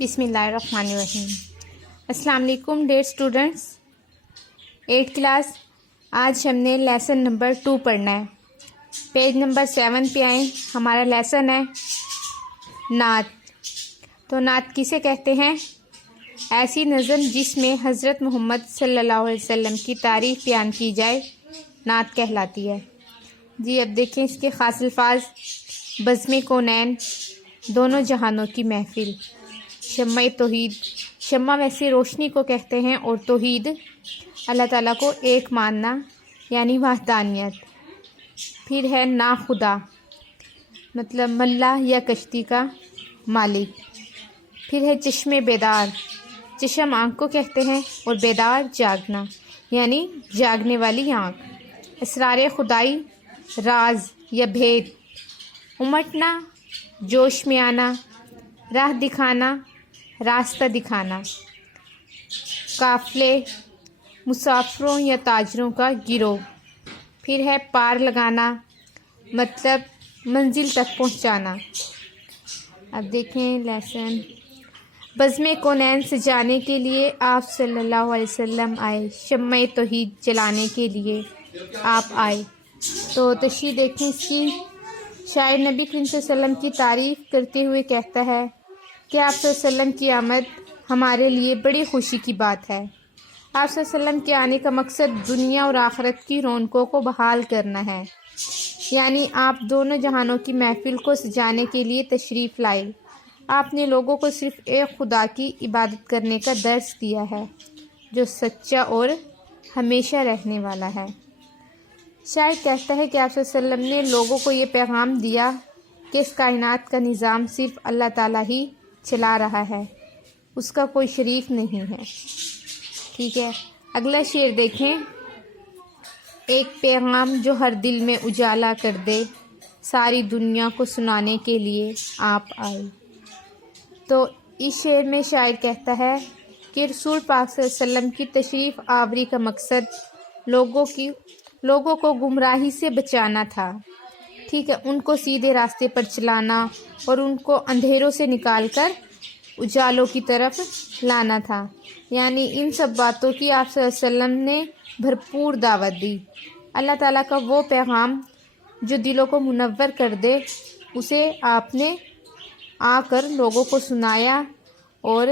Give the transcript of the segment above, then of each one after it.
بسم اللہ الرحمن الرحیم۔ السلام علیکم ڈیئر اسٹوڈنٹس، 8th کلاس۔ آج ہم نے لیسن نمبر 2 پڑھنا ہے۔ پیج نمبر 7 پہ آئیں، ہمارا لیسن ہے نعت۔ تو نعت کسے کہتے ہیں؟ ایسی نظم جس میں حضرت محمد صلی اللہ علیہ وسلم کی تعریف بیان کی جائے نعت کہلاتی ہے۔ جی اب دیکھیں اس کے خاص الفاظ: بزم کونین، دونوں جہانوں کی محفل، شمع توحید، شمع ویسے روشنی کو کہتے ہیں، اور توحید اللہ تعالیٰ کو ایک ماننا یعنی وحدانیت۔ پھر ہے نا خدا، مطلب ملا یا کشتی کا مالک۔ پھر ہے چشم بیدار، چشم آنکھ کو کہتے ہیں، اور بیدار جاگنا یعنی جاگنے والی آنکھ۔ اسرار خدائی، راز یا بھید۔ امٹنا، جوش میں آنا، راہ دکھانا، راستہ دکھانا۔ قافلے، مسافروں یا تاجروں کا گروہ۔ پھر ہے پار لگانا، مطلب منزل تک پہنچانا۔ اب دیکھیں لیسن۔ بزم کونین سجانے کے لیے آپ صلی اللہ علیہ وسلم آئے، شمع توحید جلانے کے لیے آپ آئے۔ تو تشریح دیکھیں اس کی۔ شاعر نبی کریم صلی اللہ علیہ وسلم کی تعریف کرتے ہوئے کہتا ہے کہ آپ صلی اللہ علیہ وسلم کی آمد ہمارے لیے بڑی خوشی کی بات ہے۔ آپ صلی اللہ علیہ وسلم کے آنے کا مقصد دنیا اور آخرت کی رونقوں کو بحال کرنا ہے، یعنی آپ دونوں جہانوں کی محفل کو سجانے کے لیے تشریف لائے۔ آپ نے لوگوں کو صرف ایک خدا کی عبادت کرنے کا درس دیا ہے جو سچا اور ہمیشہ رہنے والا ہے۔ شاعر کہتا ہے کہ آپ صلی اللہ علیہ وسلم نے لوگوں کو یہ پیغام دیا کہ اس کائنات کا نظام صرف اللہ تعالیٰ ہی چلا رہا ہے، اس کا کوئی شریک نہیں ہے۔ ٹھیک ہے، اگلا شعر دیکھیں۔ ایک پیغام جو ہر دل میں اجالا کر دے، ساری دنیا کو سنانے کے لیے آپ آئے۔ تو اس شعر میں شاعر کہتا ہے کہ رسول پاک صلی اللہ علیہ وسلم کی تشریف آوری کا مقصد لوگوں کو گمراہی سے بچانا تھا۔ ٹھیک ہے، ان کو سیدھے راستے پر چلانا اور ان کو اندھیروں سے نکال کر اجالوں کی طرف لانا تھا، یعنی ان سب باتوں کی آپ صلی اللہ علیہ وسلم نے بھرپور دعوت دی۔ اللہ تعالیٰ کا وہ پیغام جو دلوں کو منور کر دے، اسے آپ نے آ کر لوگوں کو سنایا، اور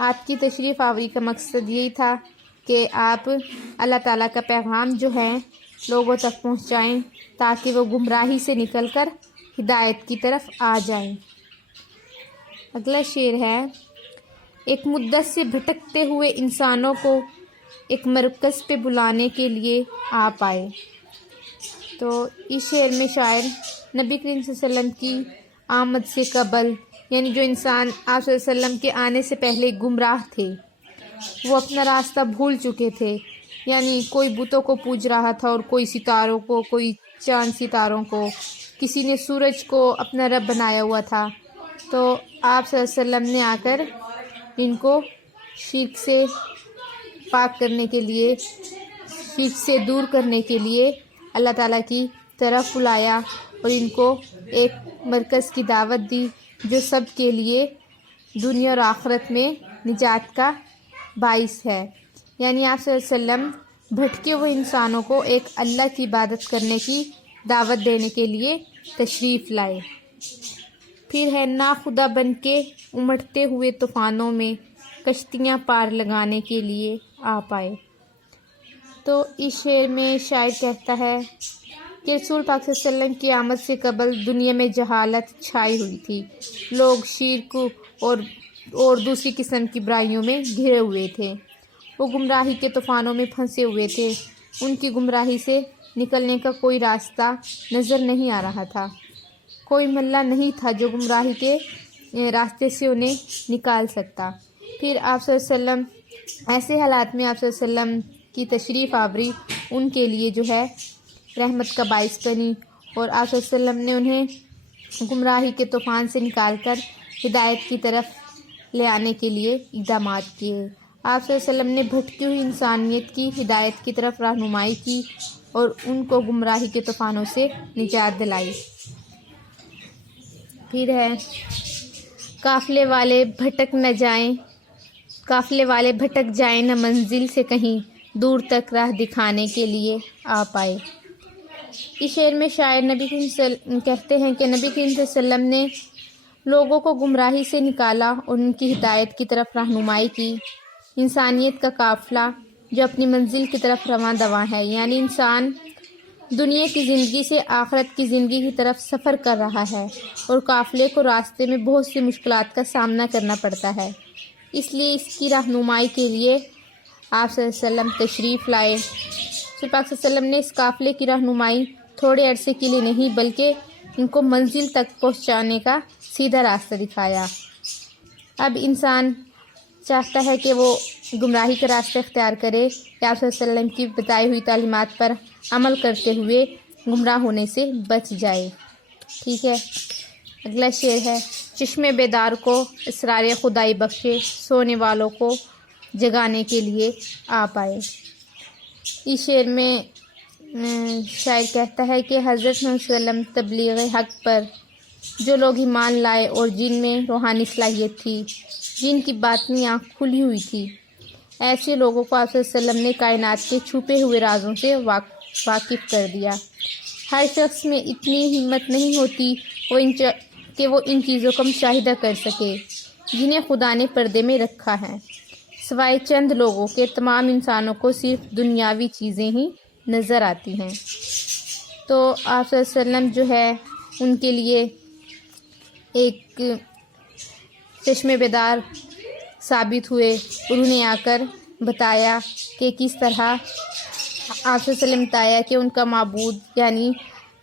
آپ کی تشریف آوری کا مقصد یہی تھا کہ آپ اللہ تعالیٰ کا پیغام جو ہے لوگوں تک پہنچائیں تاکہ وہ گمراہی سے نکل کر ہدایت کی طرف آ جائیں۔ اگلا شعر ہے: ایک مدت سے بھٹکتے ہوئے انسانوں کو ایک مرکز پہ بلانے کے لیے آپ آئے۔ تو اس شعر میں شاعر نبی کریم صلی اللہ علیہ وسلم کی آمد سے قبل، یعنی جو انسان آپ صلی اللہ علیہ وسلم کے آنے سے پہلے گمراہ تھے، وہ اپنا راستہ بھول چکے تھے، یعنی کوئی بتوں کو پوج رہا تھا، اور کوئی ستاروں کو، کوئی چاند ستاروں کو، کسی نے سورج کو اپنا رب بنایا ہوا تھا۔ تو آپ صلی اللہ علیہ وسلم نے آ کر ان کو شرک سے پاک کرنے کے لیے، شرک سے دور کرنے کے لیے اللہ تعالیٰ کی طرف بلایا، اور ان کو ایک مرکز کی دعوت دی جو سب کے لیے دنیا اور آخرت میں نجات کا باعث ہے۔ یعنی آپ صلی اللہ علیہ وسلم بھٹکے ہوئے انسانوں کو ایک اللہ کی عبادت کرنے کی دعوت دینے کے لیے تشریف لائے۔ پھر ہے نا خدا بن کے امٹتے ہوئے طوفانوں میں کشتیاں پار لگانے کے لیے آپ آئے۔ تو اس شعر میں شاعر کہتا ہے کہ رسول پاک صلی اللہ علیہ وسلم کی آمد سے قبل دنیا میں جہالت چھائی ہوئی تھی، لوگ شرک اور دوسری قسم کی برائیوں میں گھرے ہوئے تھے، وہ گمراہی کے طوفانوں میں پھنسے ہوئے تھے، ان کی گمراہی سے نکلنے کا کوئی راستہ نظر نہیں آ رہا تھا، کوئی ملا نہیں تھا جو گمراہی کے راستے سے انہیں نکال سکتا۔ پھر آپ صلی اللہ علیہ وسلم ایسے حالات میں آپ صلی اللہ علیہ وسلم کی تشریف آوری ان کے لیے جو ہے رحمت کا باعث بنی، اور آپ صلی اللہ علیہ وسلم نے انہیں گمراہی کے طوفان سے نکال کر ہدایت کی طرف لے آنے کے لیے اقدامات کیے۔ آپ صلی اللہ علیہ وسلم نے بھٹکی ہوئی انسانیت کی ہدایت کی طرف رہنمائی کی اور ان کو گمراہی کے طوفانوں سے نجات دلائی۔ پھر ہے قافلے والے بھٹک جائیں نہ منزل سے کہیں دور تک راہ دکھانے کے لیے آ پائے۔ اس شعر میں شاعر نبی کریم کہتے ہیں کہ نبی کریم صلی اللہ علیہ وسلم نے لوگوں کو گمراہی سے نکالا اور ان کی ہدایت کی طرف رہنمائی کی۔ انسانیت کا قافلہ جو اپنی منزل کی طرف رواں دواں ہے، یعنی انسان دنیا کی زندگی سے آخرت کی زندگی کی طرف سفر کر رہا ہے، اور قافلے کو راستے میں بہت سی مشکلات کا سامنا کرنا پڑتا ہے۔ اس لیے اس کی رہنمائی کے لیے آپ صلی اللہ علیہ وسلم تشریف لائے۔ رسول پاک صلی اللہ علیہ وسلم نے اس قافلے کی رہنمائی تھوڑے عرصے کے لیے نہیں بلکہ ان کو منزل تک پہنچانے کا سیدھا راستہ دکھایا۔ اب انسان چاہتا ہے کہ وہ گمراہی کا راستہ اختیار کرے یا آپ صلی اللہ علیہ وسلم کی بتائی ہوئی تعلیمات پر عمل کرتے ہوئے گمراہ ہونے سے بچ جائے۔ ٹھیک ہے، اگلا شعر ہے: چشم بیدار کو اسرار خدائی بخشے، سونے والوں کو جگانے کے لیے آ پائے۔ اس شعر میں شاعر کہتا ہے کہ حضرت محمد صلی اللہ علیہ وسلم تبلیغ حق پر جو لوگ ایمان لائے اور جن میں روحانی صلاحیت تھی، جن کی باطنی آنکھ کھلی ہوئی تھی، ایسے لوگوں کو آپ صلی اللہ علیہ وسلم نے کائنات کے چھپے ہوئے رازوں سے واقف کر دیا۔ ہر شخص میں اتنی ہمت نہیں ہوتی کہ وہ ان چیزوں کا مشاہدہ کر سکے جنہیں خدا نے پردے میں رکھا ہے۔ سوائے چند لوگوں کے تمام انسانوں کو صرف دنیاوی چیزیں ہی نظر آتی ہیں۔ تو آپ صلی اللہ علیہ وسلم جو ہے ان کے لیے ایک چشم بیدار ثابت ہوئے، انہوں نے آ کر بتایا کہ کس طرح آپ صلی اللہ علیہ وسلم بتایا کہ ان کا معبود یعنی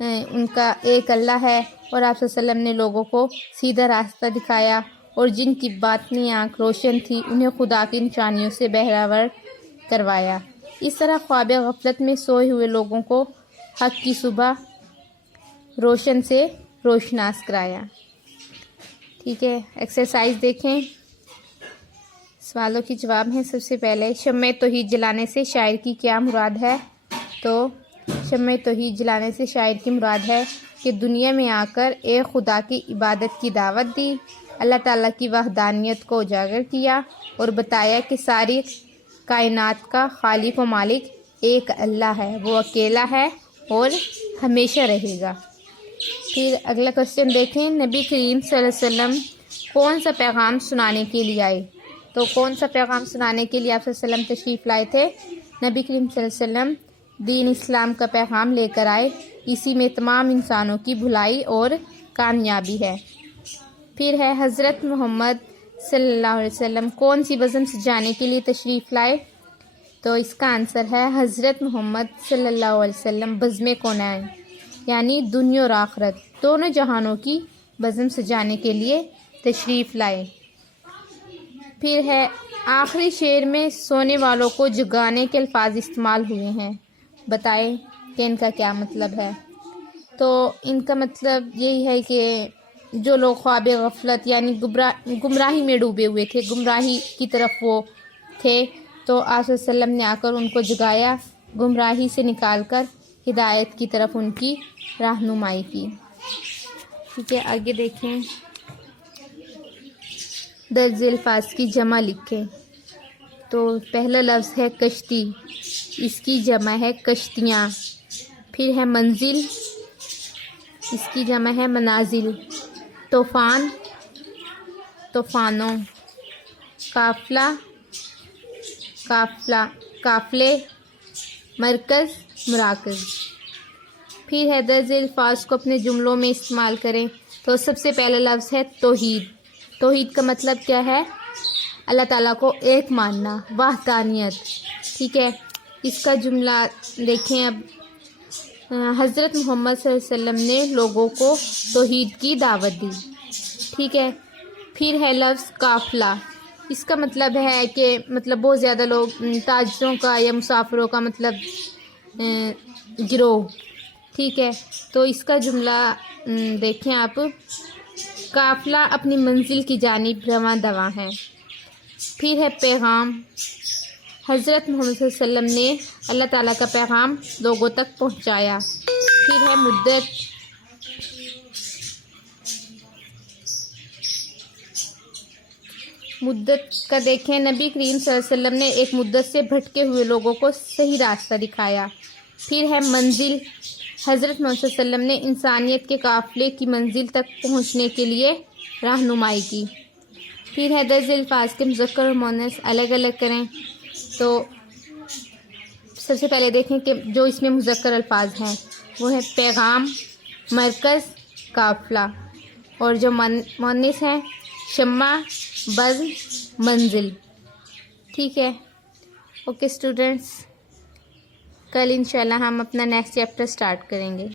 ان کا ایک اللہ ہے، اور آپ صلی اللہ علیہ وسلم نے لوگوں کو سیدھا راستہ دکھایا، اور جن کی باطنی آنکھ روشن تھی انہیں خدا کی نشانیوں سے بہرہ کروایا۔ اس طرح خواب غفلت میں سوئے ہوئے لوگوں کو حق کی صبح روشن سے روشناس کرایا۔ ٹھیک ہے، ایکسرسائز دیکھیں، سوالوں کی جواب ہیں۔ سب سے پہلے شمع توحید جلانے سے شاعر کی کیا مراد ہے؟ تو شمع توحید جلانے سے شاعر کی مراد ہے کہ دنیا میں آ کر ایک خدا کی عبادت کی دعوت دی، اللہ تعالیٰ کی وحدانیت کو اجاگر کیا اور بتایا کہ ساری کائنات کا خالق و مالک ایک اللہ ہے، وہ اکیلا ہے اور ہمیشہ رہے گا۔ پھر اگلا کوشچن دیکھیں، نبی کریم صلی اللہ علیہ وسلم کون سا پیغام سنانے کے لیے آئے؟ تو کون سا پیغام سنانے کے لیے آپ صلی اللہ علیہ وسلم تشریف لائے تھے؟ نبی کریم صلی اللہ علیہ وسلم دین اسلام کا پیغام لے کر آئے، اسی میں تمام انسانوں کی بھلائی اور کامیابی ہے۔ پھر ہے حضرت محمد صلی اللہ علیہ وسلم کون سی بزم سجانے کے لیے تشریف لائے؟ تو اس کا آنسر ہے حضرت محمد صلی اللہ علیہ وسلم بزم کونین یعنی دنیا اور آخرت دونوں جہانوں کی بزم سجانے کے لیے تشریف لائے۔ پھر ہے آخری شعر میں سونے والوں کو جگانے کے الفاظ استعمال ہوئے ہیں، بتائیں کہ ان کا کیا مطلب ہے؟ تو ان کا مطلب یہی ہے کہ جو لوگ خواب غفلت یعنی گمراہی میں ڈوبے ہوئے تھے، گمراہی کی طرف وہ تھے، تو آپ صلی اللہ علیہ وسلم نے آ کر ان کو جگایا، گمراہی سے نکال کر ہدایت کی طرف ان کی رہنمائی کی۔ ٹھیک ہے، آگے دیکھیں، درج الفاظ کی جمع لکھیں۔ تو پہلا لفظ ہے کشتی، اس کی جمع ہے کشتیاں۔ پھر ہے منزل، اس کی جمع ہے منازل۔ طوفان، طوفانوں۔ قافلہ، قافلے۔ مرکز، مراکز۔ پھر ہے درج الفاظ کو اپنے جملوں میں استعمال کریں۔ تو سب سے پہلا لفظ ہے توحید۔ توحید کا مطلب کیا ہے؟ اللہ تعالیٰ کو ایک ماننا، وحدانیت۔ ٹھیک ہے، اس کا جملہ دیکھیں اب، حضرت محمد صلی اللہ علیہ وسلم نے لوگوں کو توحید کی دعوت دی۔ ٹھیک ہے، پھر ہے لفظ قافلہ، اس کا مطلب ہے کہ بہت زیادہ لوگ، تاجروں کا یا مسافروں کا گروہ۔ ٹھیک ہے، تو اس کا جملہ دیکھیں آپ، قافلہ اپنی منزل کی جانب رواں دواں ہے۔ پھر ہے پیغام، حضرت محمد صلی اللہ علیہ وسلم نے اللہ تعالیٰ کا پیغام لوگوں تک پہنچایا۔ پھر ہے مدت، مدت کا دیکھیں، نبی کریم صلی اللہ علیہ وسلم نے ایک مدت سے بھٹکے ہوئے لوگوں کو صحیح راستہ دکھایا۔ پھر ہے منزل، حضرت محمد صلی اللہ علیہ وسلم نے انسانیت کے قافلے کی منزل تک پہنچنے کے لیے رہنمائی کی۔ پھر ہے درج الفاظ کے مذکر اور مؤنث الگ الگ کریں، تو سب سے پہلے دیکھیں کہ جو اس میں مذکر الفاظ ہیں وہ ہے پیغام، مرکز، قافلہ، اور جو مؤنث ہیں شمع، بزم، منزل۔ ٹھیک ہے، اوکے اسٹوڈنٹس، کل انشاءاللہ ہم اپنا نیکسٹ چیپٹر سٹارٹ کریں گے۔